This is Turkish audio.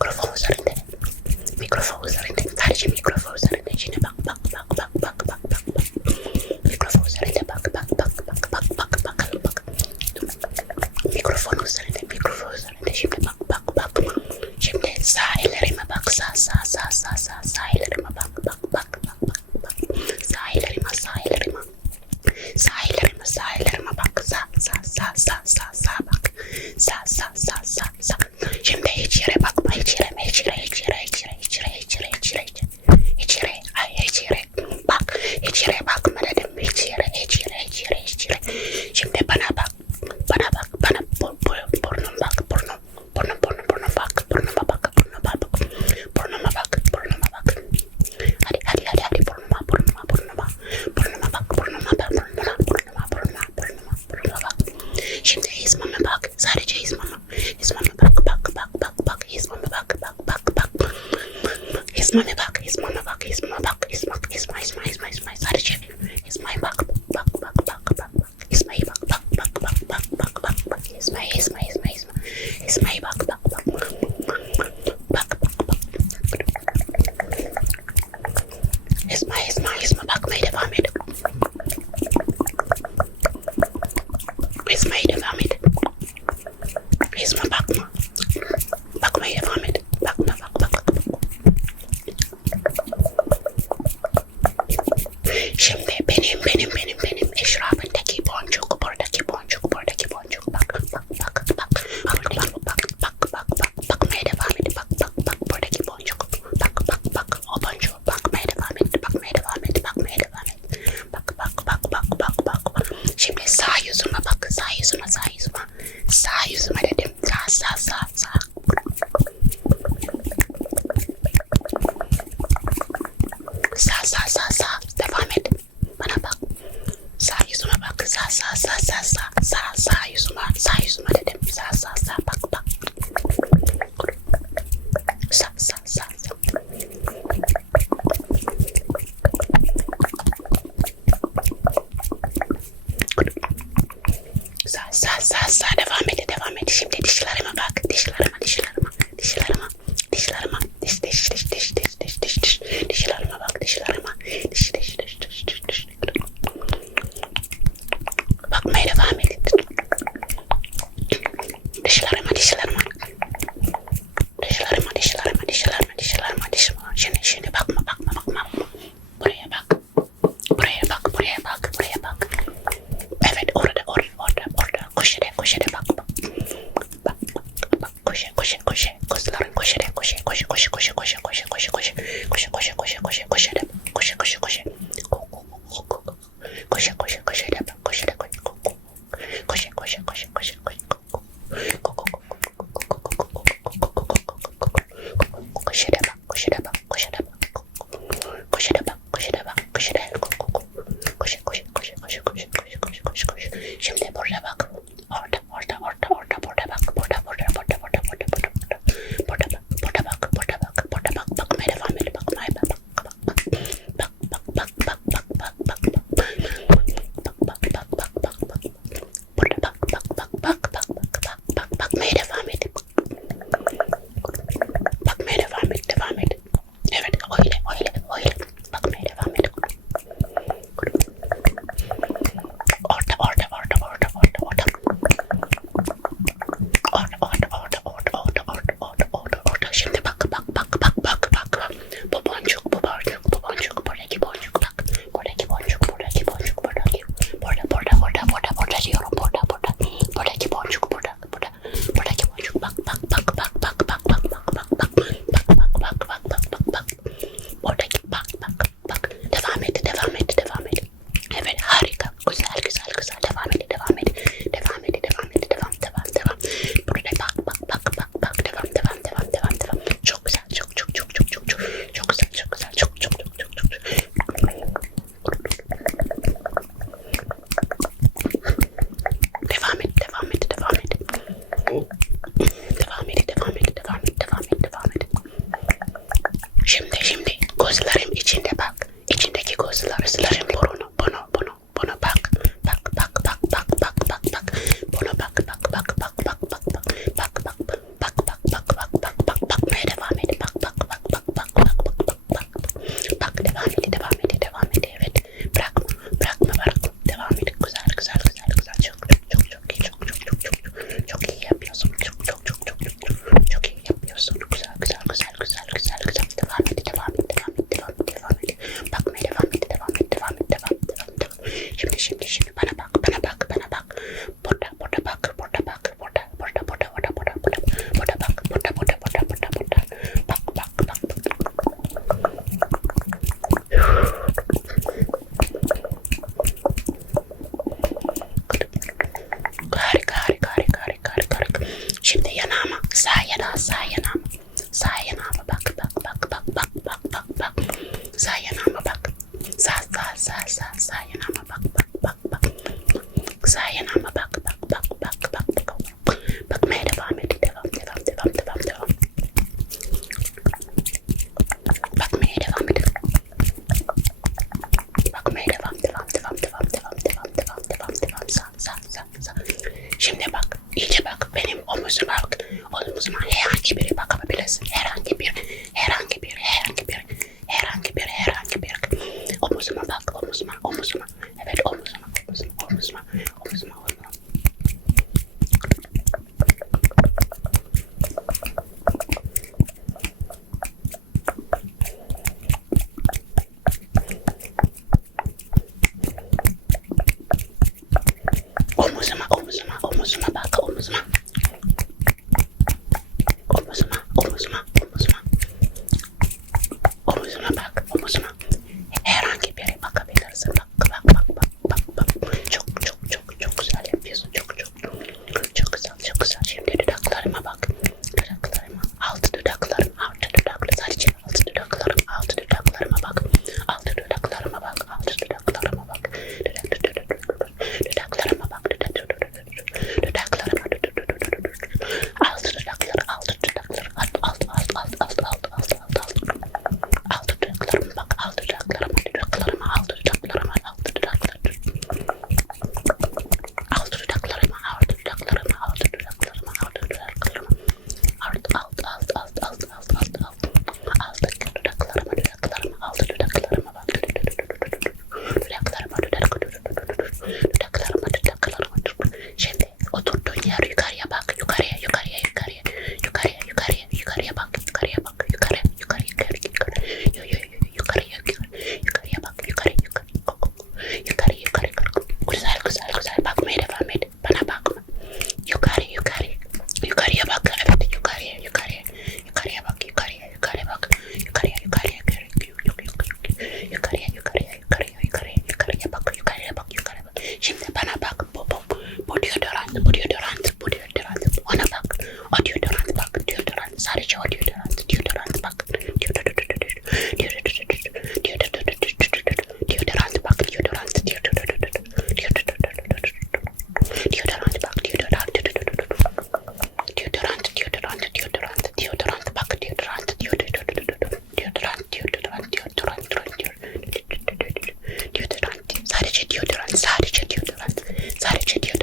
mikrofon üzerinde. Mikrofon üzerinde. Sadece mikrofon üzerinde. Şimdi bak bak bak bak bak bak bak. Mikrofon üzerinde bak bak bak bak bak bak bakalım bak. Mikrofon üzerinde mikrofon üzerinde. Şimdi bak bak bak. Şimdi sağ ellerime bak sağ sağ sağ sağ sağ sağ ellerime bak bak bak bak bak bak. Sağ ellerime sağ ellerime. Sağ ellerime sağ ellerime bak sağ sağ sağ sağ sağ sağ. negative on me. Sadece diyordu lan. Sadece diyordu.